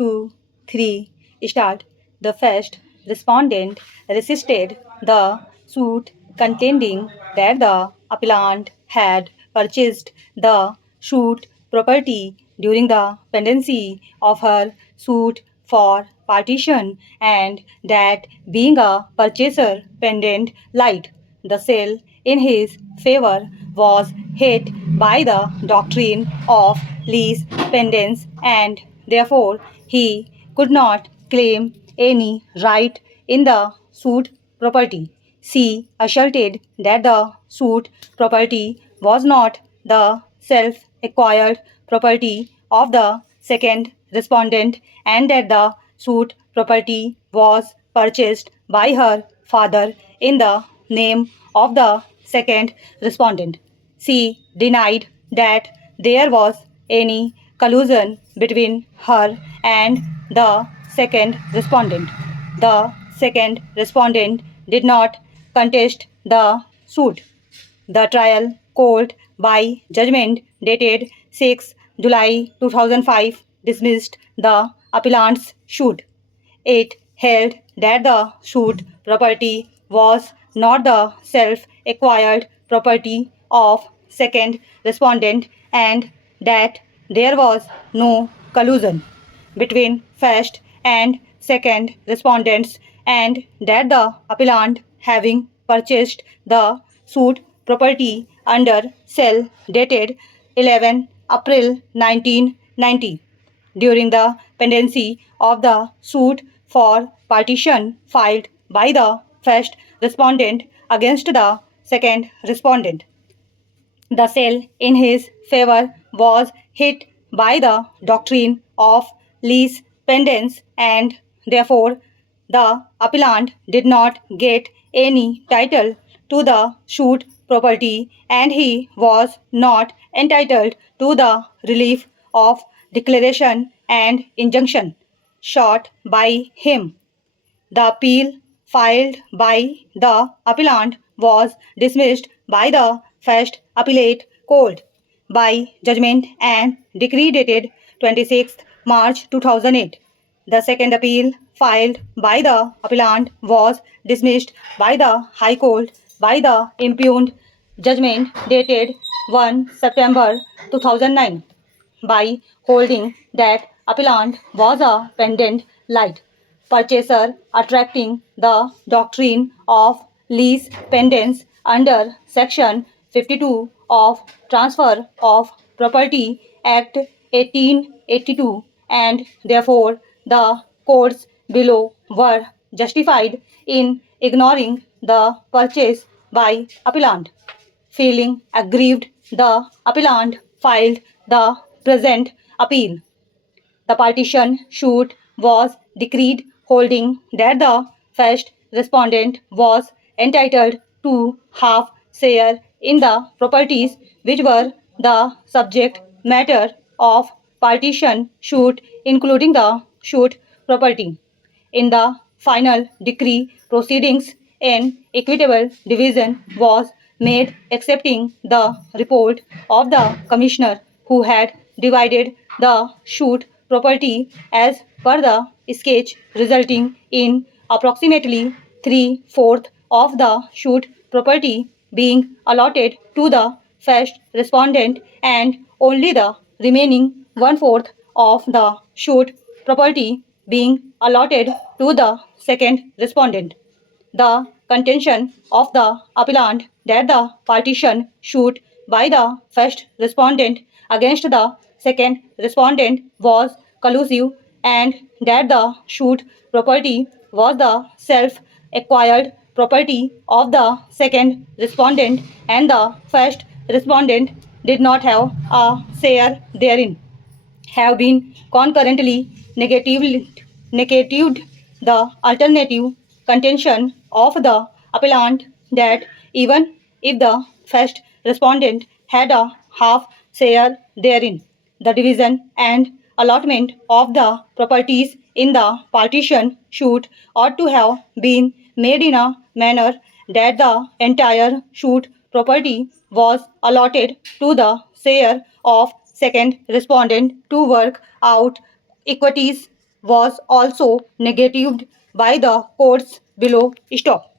2, 3, start. The first respondent resisted the suit, contending that the appellant had purchased the suit property during the pendency of her suit for partition, and that being a purchaser pendent light, the sale in his favor was hit by the doctrine of lease pendens, and therefore he could not claim any right in the suit property. She asserted that the suit property was not the self acquired property of the second respondent, and that the suit property was purchased by her father in the name of the second respondent. She denied that there was any collusion between her and the second respondent. The second respondent did not contest the suit. The trial court, by judgment dated 6 July 2005, dismissed the appellant's suit. It held that the suit property was not the self-acquired property of second respondent, and that there was no collusion between first and second respondents, and that the appellant, having purchased the suit property under sale dated 11 April 1990 during the pendency of the suit for partition filed by the first respondent against the second respondent. The sale in his favor was hit by the doctrine of lease pendens, and therefore the appellant did not get any title to the suit property, and he was not entitled to the relief of declaration and injunction sought by him. The appeal filed by the appellant was dismissed by the first appellate court by judgment and decree dated 26 March 2008. The second appeal filed by the appellant was dismissed by the High Court by the impugned judgment dated 1 September 2009 by holding that appellant was a pendent light purchaser, attracting the doctrine of lease pendants under Section 52 of Transfer of Property Act 1882, and therefore the courts below were justified in ignoring the purchase by appellant. Feeling aggrieved, the appellant filed the present appeal. The partition suit was decreed holding that the first respondent was entitled to half share in the properties which were the subject matter of partition suit, including the suit property. In the final decree proceedings, an equitable division was made accepting the report of the commissioner who had divided the suit property as per the sketch, resulting in approximately 3/4 of the suit property being allotted to the first respondent and only the remaining 1/4 of the suit property being allotted to the second respondent. The contention of the appellant that the partition suit by the first respondent against the second respondent was collusive, and that the suit property was the self-acquired property of the second respondent, and the first respondent did not have a share therein, have been concurrently negatived. The alternative contention of the appellant that even if the first respondent had a half share therein, the division and allotment of the properties in the partition suit ought to have been made in a manner that the entire suit property was allotted to the share of second respondent to work out equities was also negatived by the courts below. Stop.